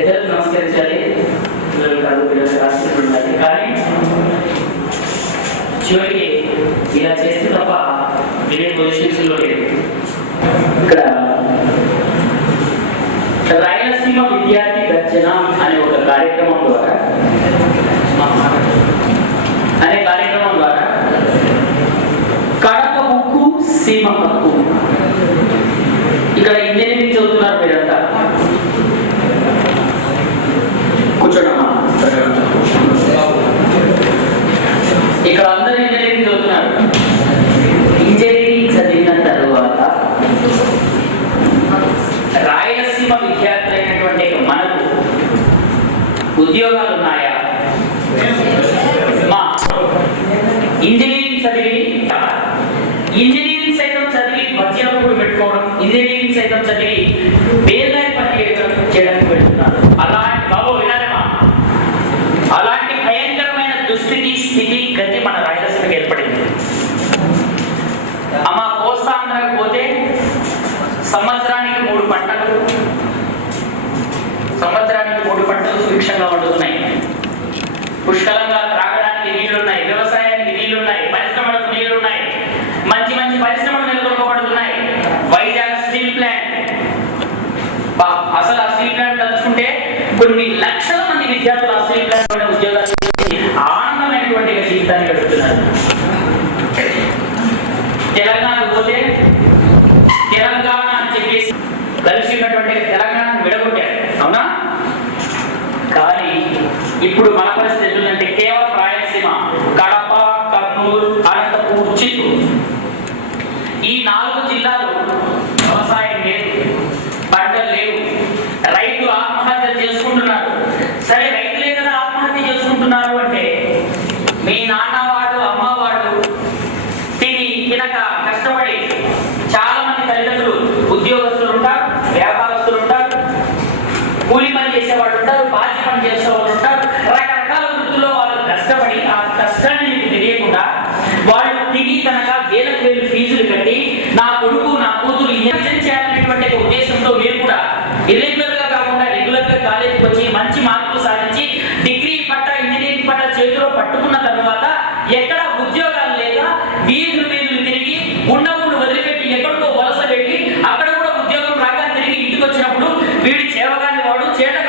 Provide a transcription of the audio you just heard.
పెద్దలకు నమస్కరించాలి, పిల్లలకు రాష్ట్రం ఉండాలి. కానీ చివరికి ఇలా చేస్తే తప్ప వేరే పొజిషన్స్లో లేదు. ఇక్కడ రాయలసీమ విద్యార్థి గర్జన అనే ఒక కార్యక్రమం ద్వారా కడప ఉక్కు సీమ హక్కు, ఇక్కడ ఇంజనీరింగ్ చదువుతున్నారు మీరంతా, కూర్చోడమ్మా. ఇక్కడ అందరూ ఇంజనీరింగ్ చదువుతున్నారు. ఇంజనీరింగ్ చదివిన తరువాత రాయలసీమ విద్యార్థులైనటువంటి మనకు ఉద్యోగాలు ఉన్నాయా? ఇంజనీరింగ్ సైతం చదివి మధ్యలో పెట్టుకోవడం, ఇంజనీరింగ్ సైతం చదివి వేరే పని చేయడానికి పెడుతున్నారు. అలాంటి బాబు వినాలమా, అలాంటి భయంకరమైన స్థితి గతి మన రాయలసీమకి ఏర్పడింది. అమ్మ కోస్తాంధ్రకు పోతే సంవత్సరానికి 3 పంటలు సుభిక్షంగా వండుతున్నాయి. పుష్కలంగా త్రాగడానికి నీళ్లున్నాయి, వ్యవసాయానికి నీళ్లున్నాయి, పరిశ్రమలకు నీళ్లున్నాయి, మంచి మంచి పరిశ్రమలు నెలకొల్పబడుతున్నాయి. వైజాగ్ స్టీల్ ప్లాంట్, అసలు ఆ స్టీల్ ప్లాంట్ తలుచుకుంటే కొన్ని లక్షల మంది విద్యార్థులు ఆ స్టీల్ ప్లాంట్ ఉద్యోగాలు ఆనందమైనటువంటి జీవితాన్ని గడుపుతున్నారు. తెలంగాణకు పోతే తెలంగాణ అని చెప్పేసి కలిసి ఉన్నటువంటి తెలంగాణను విడగొట్టారు, అవునా? కానీ ఇప్పుడు మన పరిస్థితి ఎట్లుందంటే కేవలం రాయలసీమ, కడప, కర్నూలు, అనంతపూర్, చిత్తూరు, ఈ 4 జిల్లాలు వ్యవసాయం లేదు, పంటలు లేవు, రైతులు ఆత్మహత్యలు చేసుకుంటున్నారు. సరే, రైతులే కదా ఆత్మహత్య చేసుకుంటున్నారు అంటే మీ నాన్నవాడు అమ్మవాడు తినక కష్టపడి చాలా మంది తల్లిదండ్రులు ఉద్యోగస్తులు ఉంటారు, వ్యాపారస్తులు ఉంటారు, కూలి పని చేసేవాళ్ళు ఉంటారు, పాచి పని చేసేవాళ్ళు ఉంటారు, రకరకాల వృత్తుల్లో వాళ్ళు కష్టపడి ఆ కష్టాన్ని మీకు తెలియకుండా వాళ్ళు తిని కనుక వేలకు వేలు ఫీజులు కట్టి నా కొడుకు నా కూతురు ఇంజనీరింగ్ చేయాలనేటువంటి ఉద్దేశంతో మీరు కూడా ఇర్రెగ్యులర్ గా కాకుండా రెగ్యులర్ గా కాలేజీకి వచ్చి మంచి మార్కులు సాధించి